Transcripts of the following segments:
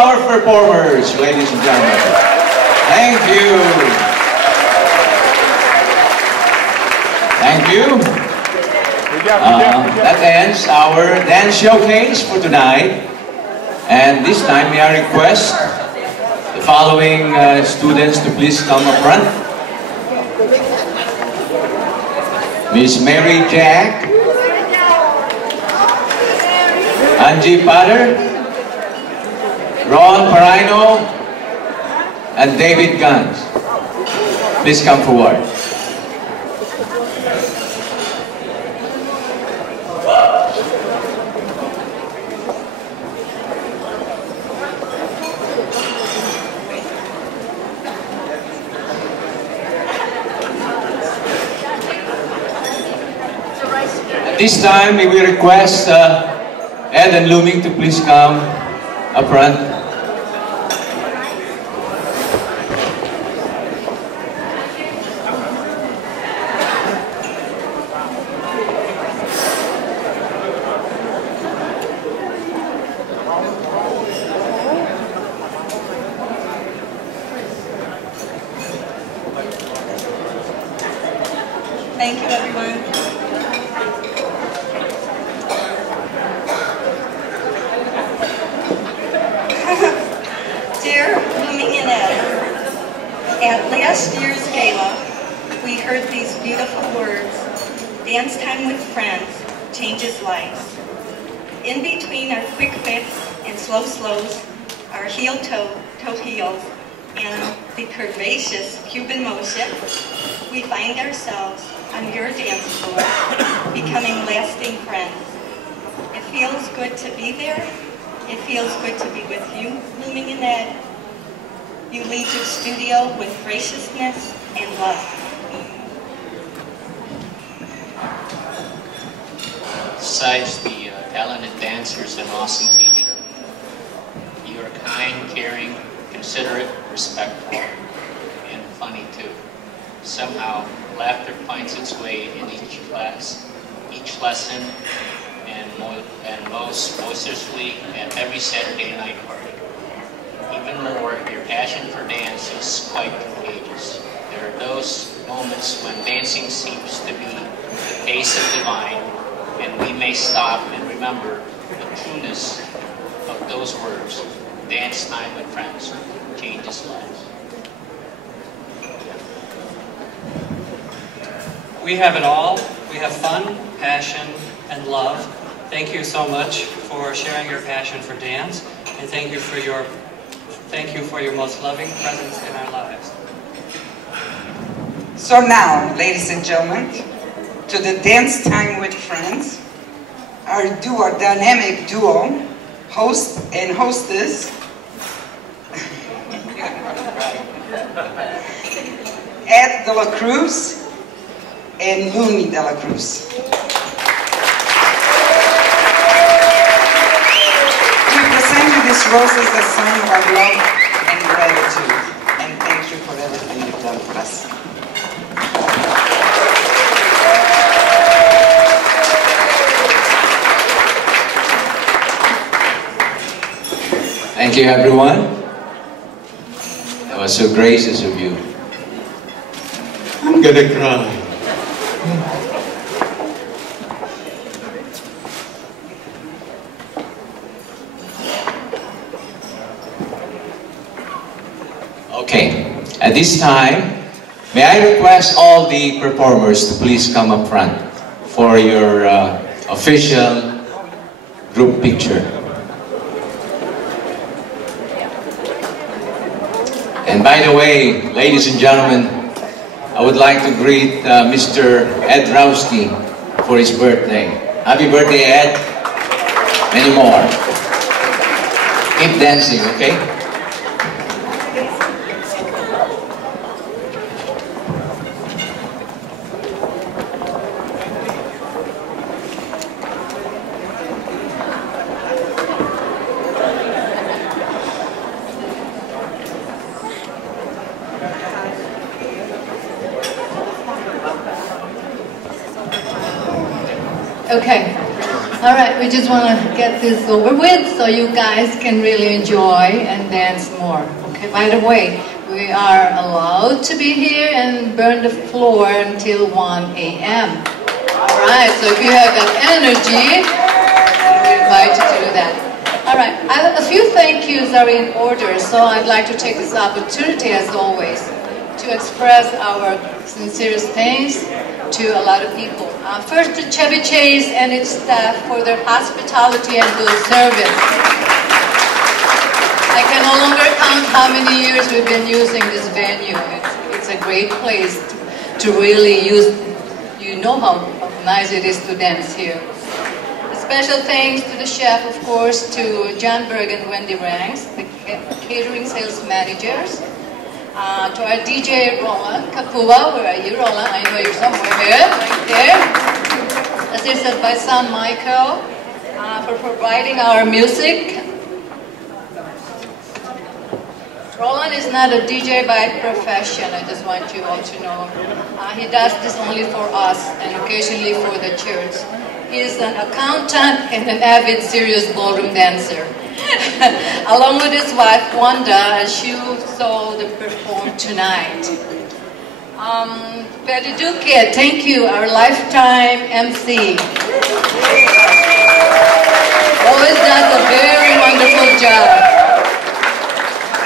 Our performers, ladies and gentlemen. Thank you. Thank you. That ends our dance showcase for tonight. And this time, may I request the following students to please come up front. Miss Mary Jack, Angie Potter, Ron Parino, and David Guns. Please come forward. At this time, we will request Ed and Looming to please come up front. Thank you, everyone. Dear Looming and Ed, at last year's gala, we heard these beautiful words: dance time with friends changes lives. In between our quick fix and slow slows, our heel-toe heels, and the curvaceous Cuban motion, we find ourselves on your dance floor, becoming lasting friends. It feels good to be there. It feels good to be with you, Looming and Ed. You lead your studio with graciousness and love. Besides the talented dancers and awesome teacher, you are kind, caring, considerate, respectful, and funny too. Somehow, laughter finds its way in each class, each lesson, and most boisterously at every Saturday night party. Even more, your passion for dance is quite contagious. There are those moments when dancing seems to be the pace of divine, and we may stop and remember the trueness of those words: dance time with friends changes lives. We have it all. We have fun, passion, and love. Thank you so much for sharing your passion for dance, and thank you for your most loving presence in our lives. So now, ladies and gentlemen, to the Dance Time with Friends, our dynamic duo, host and hostess, Ed De La Cruz and Lumi De La Cruz. We present you these roses as a sign of our love and gratitude, and thank you for everything you've done for us. Thank you, everyone. That was so gracious of you. I'm gonna cry. Okay, at this time, may I request all the performers to please come up front for your official group picture. And by the way, ladies and gentlemen, I would like to greet Mr. Ed Rowski for his birthday. Happy birthday, Ed. Many more. Keep dancing, okay? Okay. All right, we just want to get this over with so you guys can really enjoy and dance more. Okay, by the way, we are allowed to be here and burn the floor until 1 a.m. All right, so if you have that energy, we invite you to do that. All right, a few thank yous are in order, so I'd like to take this opportunity, as always, to express our sincerest thanks to a lot of people. First to Chevy Chase and its staff for their hospitality and good service. I can no longer count how many years we've been using this venue. It's a great place to really use. You know how nice it is to dance here. A special thanks to the chef, of course, to John Berg and Wendy Ranks, the catering sales managers. To our DJ Roland Kapua, where are you, Roland? I know you're somewhere here, right there. Assisted by son Michael, for providing our music. Roland is not a DJ by profession, I just want you all to know. He does this only for us and occasionally for the church. He is an accountant and an avid serious ballroom dancer. Along with his wife Wanda, as she saw them perform tonight. Betty Duque, thank you, our lifetime MC. Always does a very wonderful job.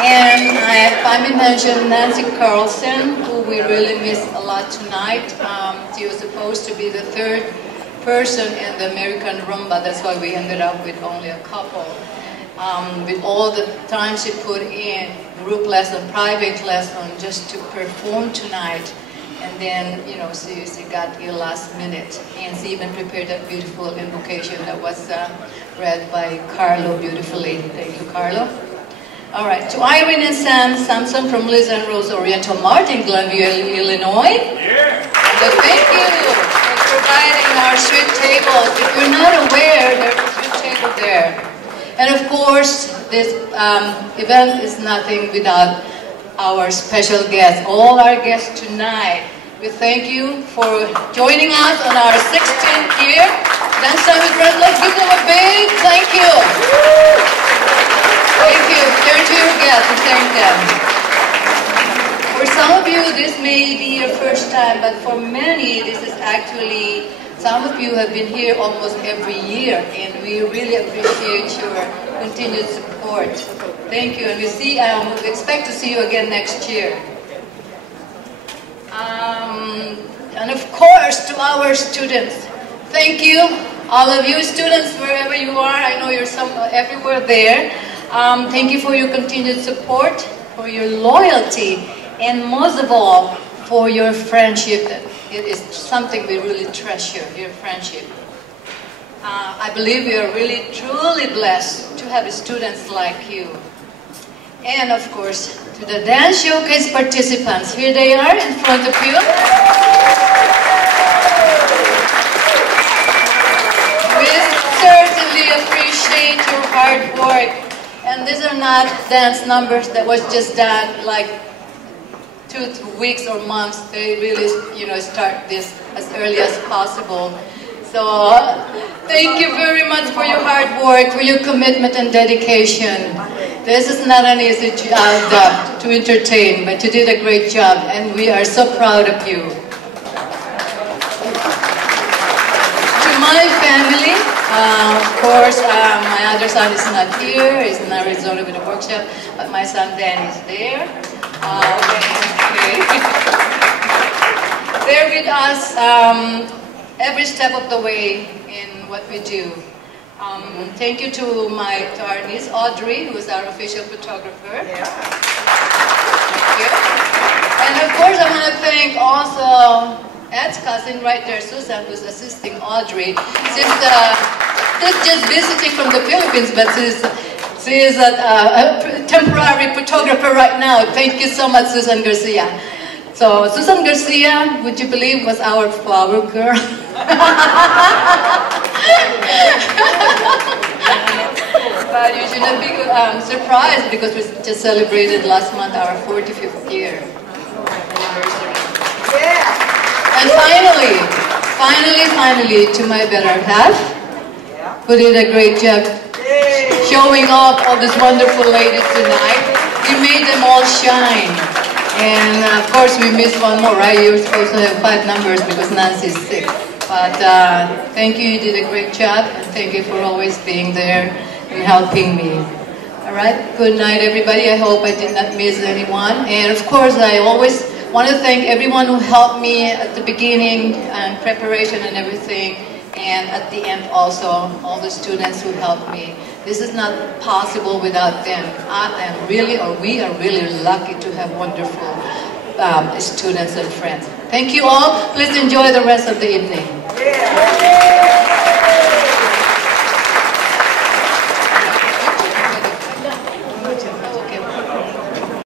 And I may mention Nancy Carlson, who we really miss a lot tonight. She was supposed to be the third person in the American Rumba, that's why we ended up with only a couple. With all the time she put in, group lesson, private lesson, just to perform tonight. And then, you know, she got ill last minute. And she even prepared a beautiful invocation that was read by Carlo beautifully. Thank you, Carlo. All right, to Irene and Sam Sampson from Liz and Rose Oriental Mart in Glenview, Illinois. Yeah. So thank you for providing our sweet tables. If you're not aware, there's a sweet table there. And of course, this event is nothing without our special guests, all our guests tonight. We thank you for joining us on our 16th year. Dance Time with Friends. Let's give them a big thank you. Thank you. Turn to your guests and thank them. For some of you, this may be your first time, but for many, this is actually, some of you have been here almost every year, and we really appreciate your continued support. Thank you, and we expect to see you again next year. And of course, to our students, thank you, all of you students, wherever you are. I know you're everywhere there. Thank you for your continued support, for your loyalty, and most of all, for your friendship. It is something we really treasure, your friendship. I believe we are really, truly blessed to have students like you. And of course, to the Dance Showcase participants. Here they are in front of you. We certainly appreciate your hard work. And these are not dance numbers that was just done like 2 weeks or months. They really, start this as early as possible. So, thank you very much for your hard work, for your commitment and dedication. This is not an easy job to entertain, but you did a great job, and we are so proud of you. To my family, of course, my other son is not here. He's in Arizona with a workshop, but my son Dan is there. Okay. They're with us every step of the way in what we do. Thank you to our niece Audrey, who is our official photographer. Yeah. Thank you. And of course, I want to thank also Ed's cousin right there, Susan, who's assisting Audrey. She's just visiting from the Philippines, but she is a temporary photographer right now. Thank you so much, Susan Garcia. So, Susan Garcia, would you believe, was our flower girl? But you should not be surprised, because we just celebrated last month our 45th year anniversary. Yeah. And finally, to my better half, who did a great job showing off all these wonderful ladies tonight. We made them all shine. And of course we missed one more, right? You were supposed to have 5 numbers because Nancy's sick. But thank you did a great job, and thank you for always being there and helping me. Alright, good night everybody. I hope I did not miss anyone. And of course I always want to thank everyone who helped me at the beginning and preparation and everything. And at the end also, all the students who helped me. This is not possible without them. We are really lucky to have wonderful students and friends. Thank you all. Please enjoy the rest of the evening.